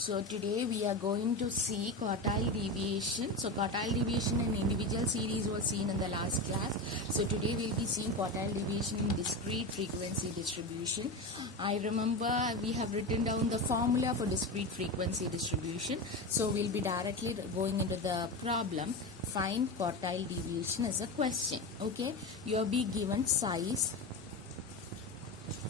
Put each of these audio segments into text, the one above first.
So today we are going to see quartile deviation. So quartile deviation in individual series was seen in the last class. So today we'll be seeing quartile deviation in discrete frequency distribution. I remember we have written down the formula for discrete frequency distribution. So we'll be directly going into the problem. Find quartile deviation as a question. Okay, you'll be given size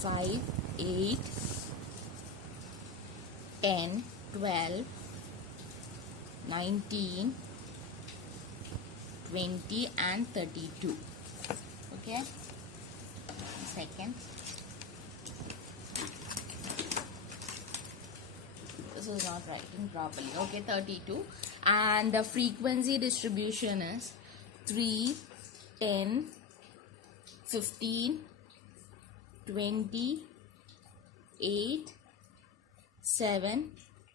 5, 8, 10, 12, 19, 20 and 32. Okay, second. This is not writing properly. Okay, 32. And the frequency distribution is 3, 10, 15, 20, 8, 7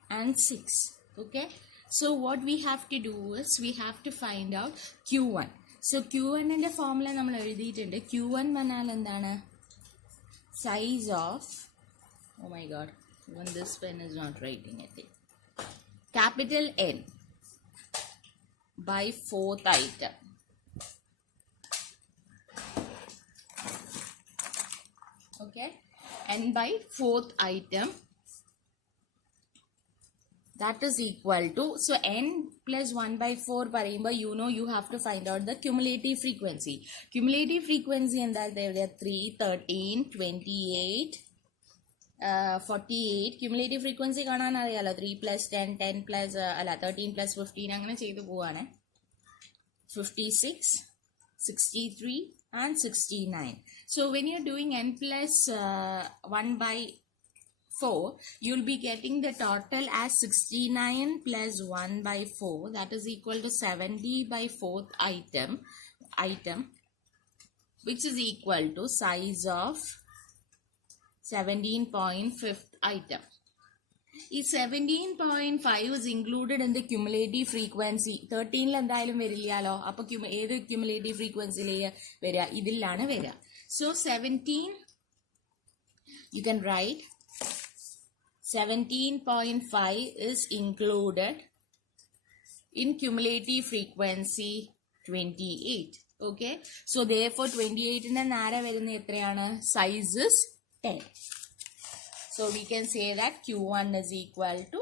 and 6. Okay, so what we have to do is we have to find out Q1. So Q1 in the formula നമ്മൾ എഴുതിയിട്ടുണ്ട്. Q1 പറഞ്ഞാൽ എന്താണ്? Size of, oh my god, even this pen is not writing anything. Capital N by 4th item. Okay, N by 4th item, that is equal to, so n plus 1 by 4 parayumba, you know you have to find out the cumulative frequency. Cumulative frequency and that there are 3, 13, 28, 48. Cumulative frequency കാണാൻ അറിയാലോ, 3 plus 10, 10 plus 13 plus 15 അങ്ങനെ ചെയ്തു പോവാണ്. 56, 63 and 69. So when you're doing n plus 1 by 4, you'll be getting the total as 69 plus 1 by 4, that is equal to 70 by 4th item, which is equal to size of 17.5th item. Is 17.5 is included in the cumulative frequency. 13 la endayalum verillalo, appo edu cumulative frequency le vera idillana vera. So 17, you can write 17.5 is included in cumulative frequency 28. Okay, so therefore 28 in an area veruna ethrayana, size is 10. So we can say that Q1 is equal to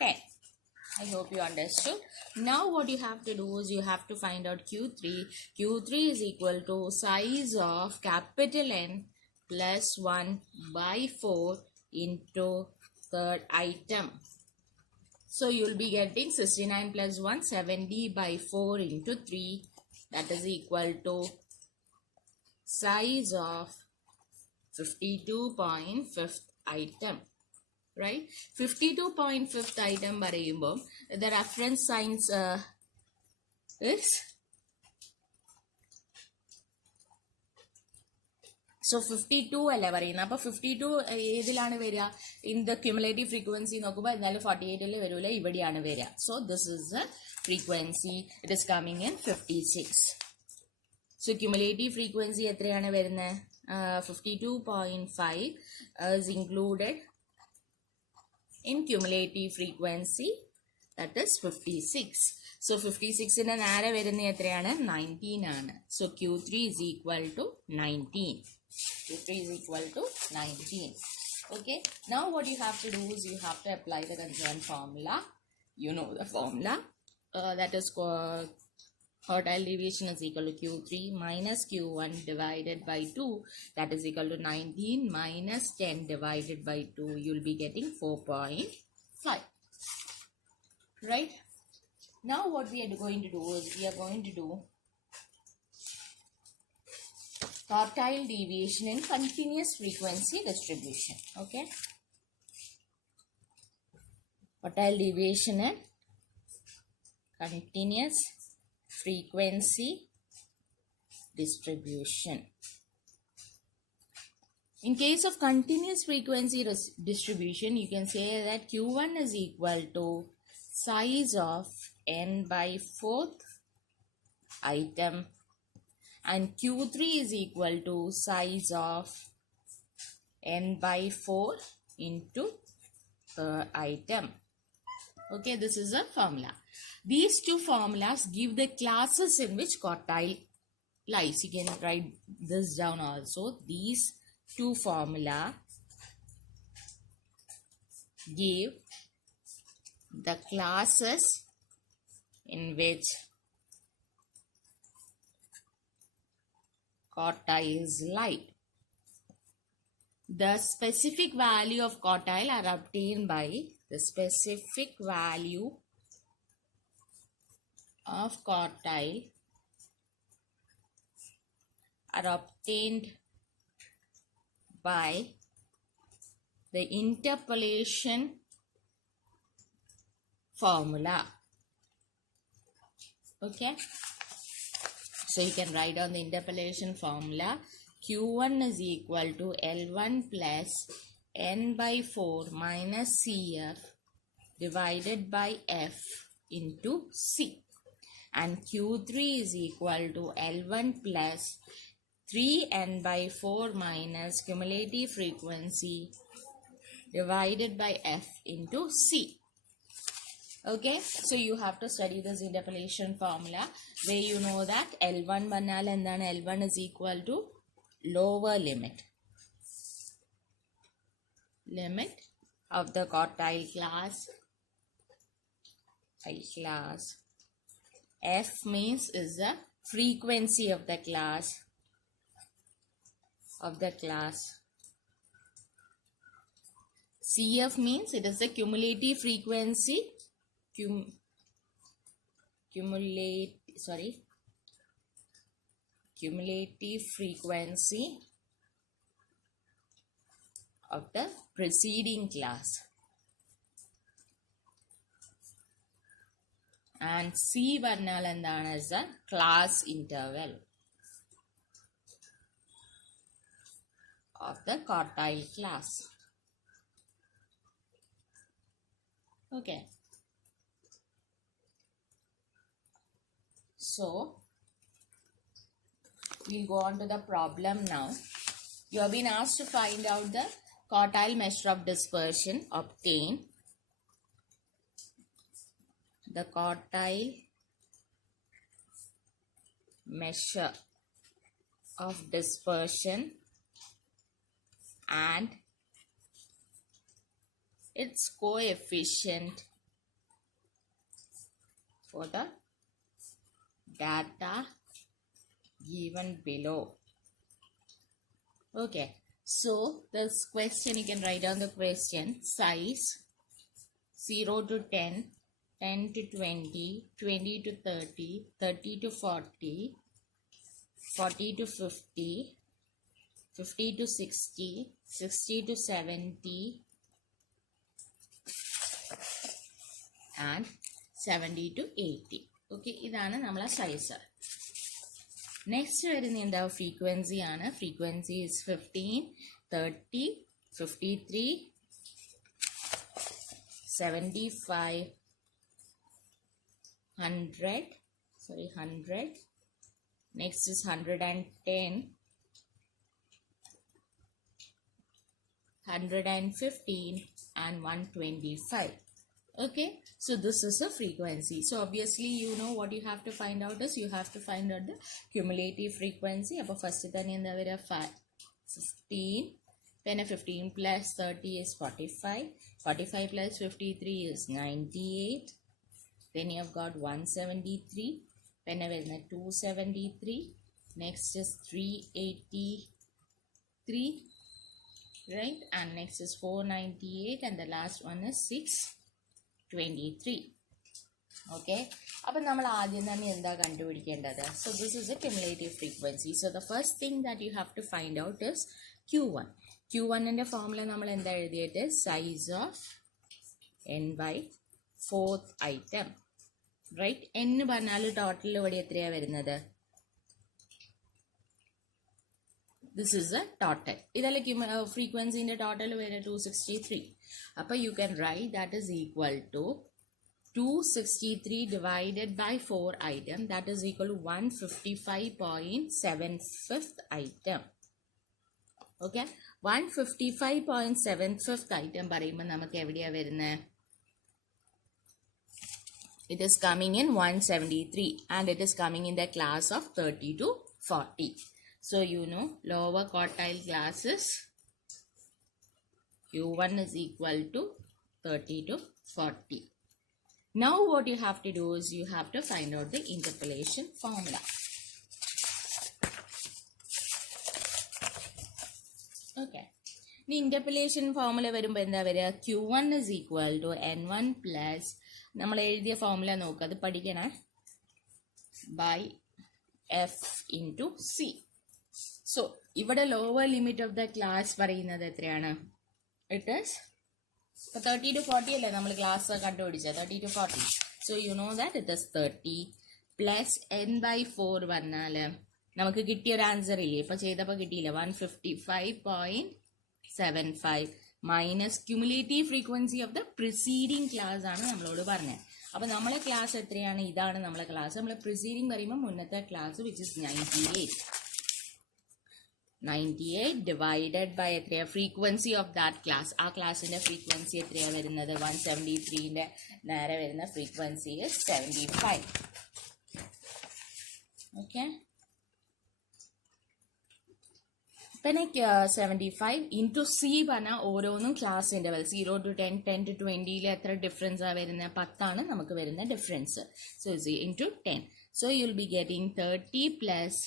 10. I hope you understood. Now what you have to do is you have to find out Q3. Q3 is equal to size of capital N plus 1 by 4 into third item. So you'll be getting 69 plus 1, 70 by 4 into 3, that is equal to size of 52.5th item, right? 52.5th item parayumbom the reference signs is, so 52 അല്ല പറയുന്നത്. അപ്പോൾ 52 ഏതിലാണ് വരിക? In the cumulative frequency നോക്കുമ്പോൾ എന്നാലും 48 വരൂല, ഇവിടെയാണ് വരിക. So this is the frequency, it is coming in 56. So cumulative frequency എത്രയാണ് വരുന്നത്? 52.5 is included in cumulative frequency, that is 56. So 56 in an area വരുന്ന എത്രയാണ്? 19 ആണ്. So Q3 is equal to 19. Q3 is equal to 19. Okay, now what you have to do is you have to apply the concerned formula. You know the formula, that is called quartile deviation is equal to Q3 minus Q1 divided by 2, that is equal to 19 minus 10 divided by 2. You'll be getting 4.5. Right? Now what we are going to do is we are going to do quartile deviation in continuous frequency distribution. Okay? Quartile deviation in continuous frequency distribution. In case of continuous frequency distribution, you can say that Q1 is equal to size of n by 4th item and Q3 is equal to size of n by 4 into per item. Okay, this is a formula. These two formulas give the classes in which quartile lies. You can write this down also. These two formula give the classes in which quartiles lie. The specific value of quartile are obtained by the specific value of quartile are obtained by the interpolation formula. Okay, so you can write down the interpolation formula. Q1 is equal to L1 plus N by 4 minus CF divided by F into C, and Q3 is equal to L1 plus 3N by 4 minus cumulative frequency divided by F into C. Okay, so you have to study this interpolation formula where you know that L1 banal and then L1 is equal to lower limit of the quartile class. F means is the frequency of the class. CF means it is the cumulative frequency. Cumulative frequency of the preceding class. And C പറഞ്ഞാൽ എന്താണ് as a class interval of the quartile class. Okay, so we'll go on to the problem now. You have been asked to find out the quartile measure of dispersion. Obtain the quartile measure of dispersion and its coefficient for the data given below. Okay, so this question, you can write down the question. Size 0 to 10, 10 to 20, 20 to 30, 30 to 40, 40 to 50, 50 to 60, 60 to 70, and 70 to 80. Okay, ഇതാണ് നമ്മളെ size. Next വരുന്ന എന്താ frequency ആണ്. Frequency is 15, 30, 53, 75, 100. Next is 110, 115, and 125. Okay, so this is a frequency. So obviously you know what you have to find out is you have to find out the cumulative frequency. Appo first thane endha vara 15, then 15 plus 30 is 45, 45 plus 53 is 98, then you have got 173, then 273, next is 383, right, and next is 498, and the last one is 623. Okay, appo nammal aadyam thanne endha kandupidikkendadu. So this is a cumulative frequency. So the first thing that you have to find out is Q1. Q1 ന്റെ formula നമ്മൾ എന്താ എഴുതിയത്? Size of n by 4th item, right? n പറഞ്ഞാൽ total ഇവിടെ എത്രയാ വരുന്നത്? This is a total. ഇതല്ലേ frequency ന്റെ total വരെ 263. അപ്പോൾ you can write that is equal to 263 divided by 4 item, that is equal to 155.75th item. Okay, 155.75th item പറയുമ്പോൾ നമുക്ക് എവിടെയാ വരുന്നത്? It is coming in 173 and it is coming in the class of 30 to 40. So you know lower quartile classes Q1 is equal to 30 to 40. Now what you have to do is you have to find out the interpolation formula. Okay. The interpolation formula വരുമ്പോൾ എന്താ വരിക? Q1 is equal to N1 plus നമ്മൾ എഴുതിയ formula നോക്കുക, അത് പഠിക്കണേ, by F into C. So ഇവിടെ lower limit of the class പറയുന്നത് എത്രയാണ്? ഇറ്റ് ഈസ് ഇപ്പോൾ 30 to 40 അല്ലേ നമ്മൾ ക്ലാസ് കണ്ടുപിടിച്ചത്, 30 to 40. So you know that it is 30 plus n/4 വന്നാൽ നമുക്ക് കിട്ടിയ ഒരു ആൻസർ ഇല്ലേ, ഇപ്പൊ ചെയ്തപ്പോൾ കിട്ടിയില്ല, 155.75 minus cumulative frequency of the preceding class ആണ് നമ്മളോട് പറഞ്ഞത്. അപ്പൊ നമ്മളെ ക്ലാസ് എത്രയാണ്? ഇതാണ് നമ്മളെ ക്ലാസ്. നമ്മളെ പ്രിസീഡിങ് പറയുമ്പോൾ മുന്നത്തെ class which is 98 divided by എത്രയാ? Frequency of that class. ആ ക്ലാസിന്റെ ഫ്രീക്വൻസി എത്രയാ വരുന്നത്? 173ന്റെ നേരെ വരുന്ന ഫ്രീക്വൻസി 75. ഓക്കെ, പിന്നെ 75 ഇൻറ്റു സി പറഞ്ഞാൽ ഓരോന്നും ക്ലാസ് ഇന്റർവൽ 0 to 10, 10 to 20 എത്ര ഡിഫറൻസ് ആ വരുന്നത്? 10 ആണ് നമുക്ക് വരുന്ന difference. So into 10. So you will be getting 30 plus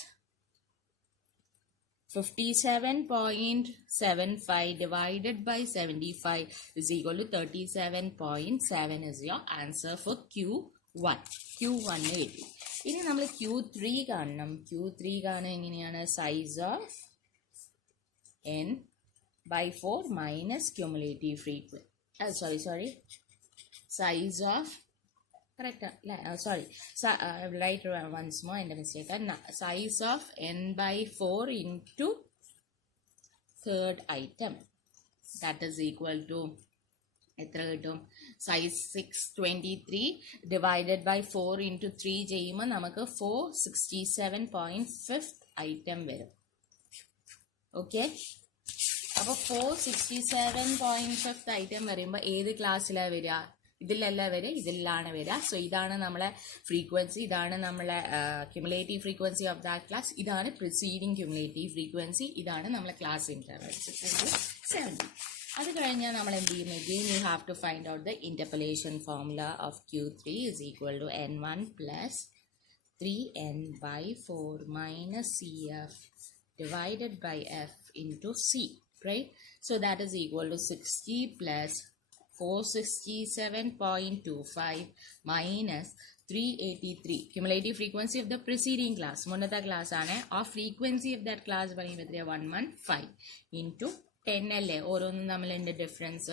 57.75 divided by 75 is equal to 37.7 is your answer for Q1. Q1 എഴുതി. ഇനി നമ്മൾ Q3 കാണണം. Q3 കാണാൻ എങ്ങനെയാണ്? Size of n/4 minus cumulative frequency. Size of, correct, sorry, I will write once more, and a mistake. Size of n/4 into third item, that is equal to size 623 divided by 4 into 3 ചെയ്യുമ്പോൾ നമുക്ക് 467.5 item വരും. Okay, അപ്പൊ 467.5 item വരുമ്പോൾ ഏത് ക്ലാസ്സിലാണ് വരിക? ഇതിലല്ല വരിക, ഇതിലാണ് വരിക. സോ ഇതാണ് നമ്മളെ ഫ്രീക്വൻസി, ഇതാണ് നമ്മളെ cumulative frequency of that class, ഇതാണ് പ്രിസീഡിങ് ക്യുമുലേറ്റീവ് ഫ്രീക്വൻസി, ഇതാണ് നമ്മളെ ക്ലാസ് ഇന്റർവൽ 70. അത് കഴിഞ്ഞാൽ നമ്മൾ എന്ത് ചെയ്യും? Again you have to find out the interpolation formula of Q3 is equal to N1 plus 3n/4 minus CF divided by F into C, right? So that is equal to 60 plus 467.25 minus 383. Cumulative frequency of the preceding class. Monotha class aane. Or frequency of that class parayumbol 115 into 10 alle. Oronnum nammal difference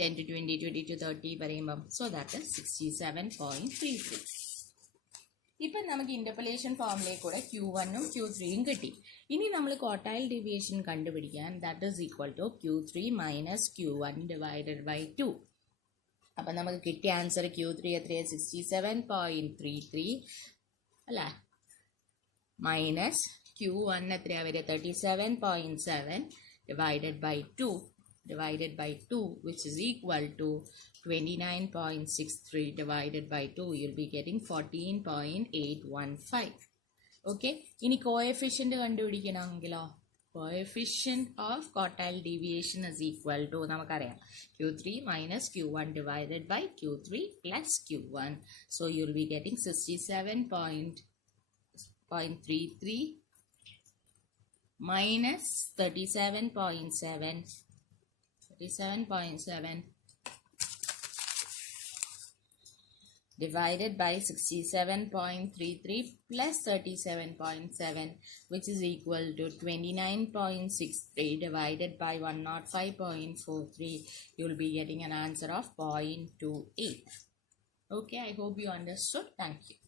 10 to 20, 20 to 30 parayumbol. So that is 67.33. ഇപ്പം നമുക്ക് ഇന്റർപൊലേഷൻ ഫോർമുലയിൽ കൂടെ Q1ഉം Q3യും കിട്ടി. ഇനി നമ്മൾ quartile deviation കണ്ടുപിടിക്കാൻ, that is equal to Q3 minus Q1 divided by 2. അപ്പം നമുക്ക് കിട്ടിയ ആൻസർ Q3 എത്രയാണ്? 67.33 അല്ലേ, മൈനസ് Q1 എത്രയാ വരിക? 37.7 divided by 2 which is equal to 29.63 divided by 2. You'll be getting 14.815. Okay, ഇനി കോഎഫിഷ്യന്റ് കണ്ടുപിടിക്കണമെങ്കിലോ, coefficient of quartile deviation is equal to നമുക്കറിയാം Q3 minus Q1 divided by Q3 plus Q1. So you'll be getting 67.33 minus 37.7 divided by 67.33 plus 37.7 which is equal to 29.63 divided by 105.43. You will be getting an answer of 0.28. Okay, I hope you understood. Thank you.